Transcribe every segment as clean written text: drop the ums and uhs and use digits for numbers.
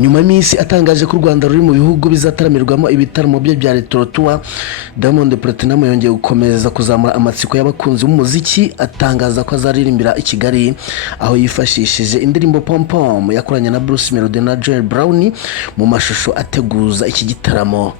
nyuma y'iminsi atangaje ko u Rwanda ruri mu bihugu bizataramirwamo ibitaramo bye bya Retro Tour, Diamond Platnumz yongeye gukomeza kuzamura amatsiko y'abakunzi b'umuziki atangaza ko azaririmbira i Kigali, aho yifashishije indirimbo Pom Pom yakoranye na Bruce Melody na Joel Brown mu mashusho ateguza iki gitaramo.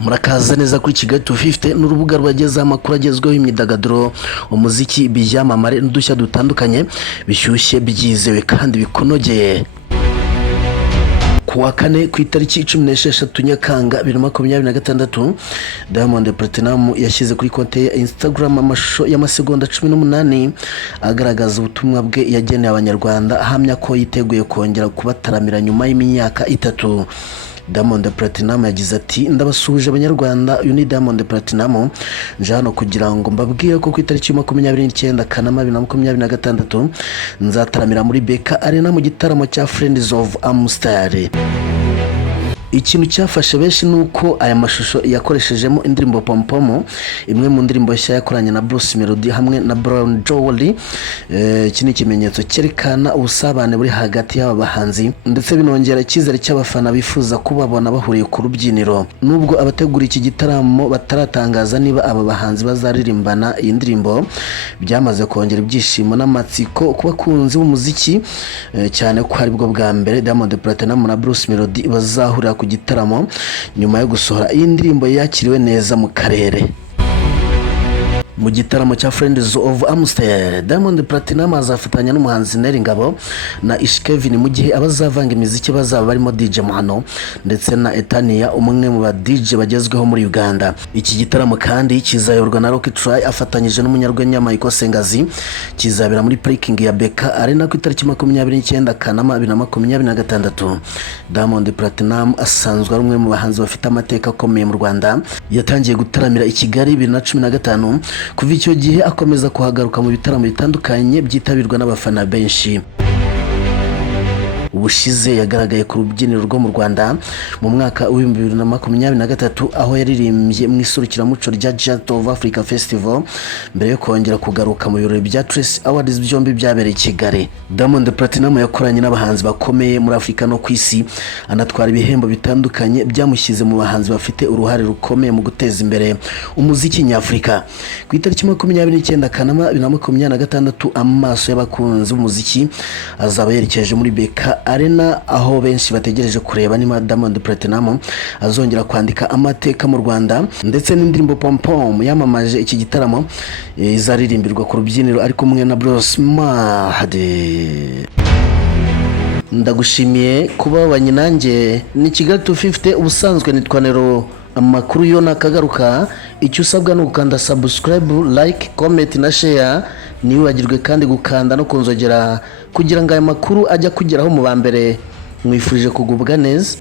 Murakaza neza kuri Kigali 250 n'urubuga rwagezaho amakuru agezweho imyidagaduro, umuziki, ibyamamare n'udushya dutandukanye bishyushye, byizewe kandi bikunogeye. Kuwa kane ku itariki 16 Nyakanga 2026, Diamond Platnumz yashyize kuri konti ya Instagram amashusho y'amasegonda 18 agaragaza ubutumwa bwe yageneye abanyarwanda, ahamya ko yiteguye kongera kubataramira nyuma y'imyaka 3. Diamond Platnumz yagize ati: ndabasuhuje abanyarwanda, uyu ni Diamond Platnumz, nje hano kugira ngo mbabwire ko ku itariki 29 Kanama 2026 nzataramira muri Beka Arena mu gitaramo cya Friends of Amstel. Ikintu cyafashe benshi nuko aya mashusho yakoreshejemo indirimbo Pom Pom, imwe mu ndirimbo nshya yakoranye na Bruce Melody hamwe na Brown Joel. Iki ni ikimenyetso cyerekana ubusabane buri hagati y'aba bahanzi, ndetse binongera icyizere cy'abafana bifuza kubabona bahuriye ku rubyiniro. Nubwo abategura iki gitaramo bataratangaza niba aba bahanzi bazaririmbana iyi ndirimbo, byamaze kongera ibyishimo n'amatsiko ku bakunzi b'umuziki, cyane ko ari bwo bwa mbere Diamond Platnumz na Bruce Melody bazahurira ku gitaramo nyuma yo gusohora iyi ndirimbo yakiriwe neza mu karere. Mu gitaramo cya Friends of Amstel, Diamond Platnumz azafatanya n'umuhanzi Neri Ngabo na Ishkevin, mu gihe abazavanga imiziki bazaba barimo DJ Muhano ndetse na Etania, umwe mu ba DJ bagezweho muri Uganda. Iki gitaramo kandi kizayoborwa na Rocky Try afatanyije n'umunyarwenya Michael Sengazi, kizabera muri parking ya Beka Arena ku itariki 29 Kanama 2026. Diamond Platnumz asanzwe ari umwe mu bahanzi bafite amateka akomeye mu Rwanda, yatangiye gutaramira i Kigali 2015. Kuva icyo gihe akomeza kuhagaruka mu bitaramo bitandukanye byitabirwa n'abafana benshi. Ubushize yagaragaye ku rubyiniro rwo mu Rwanda mu mwaka wa 2023, aho yaririmbye mu isurukiramuco rya Jazz of Africa Festival mbere yo kongera kugaruka mu birori bya Trace Awards byombi byabereye i Kigali. Diamond Platnumz yakoranye n'abahanzi bakomeye muri Afrika no ku isi, anatwara ibihembo bitandukanye byamushyize mu bahanzi bafite uruhare rukomeye mu guteza imbere umuziki nyafrika. Ku itariki 29 Kanama 2026, amaso y'abakunzi b'umuziki azaba yerekeje muri Beka Arena, aho benshi bategereje kureba niba Diamond Platnumz azongera kwandika amateka mu Rwanda, ndetse n'indirimbo Pom Pom yamamaje iki gitaramo izaririmbirwa ku rubyiniro ari kumwe na Bruce Melody. Ndagushimiye kuba wabanye nanjye. Ni Kigali 250, ubusanzwe nitwa Nero. Amakuru yo nakagaruka, icyo usabwa no gukanda subscribe, like, comment na share. Niwagirwe kandi gukanda no kunzogera kugira ngo aya makuru ajya kugeraho mu bambere. Mwifurije kugubwa neza.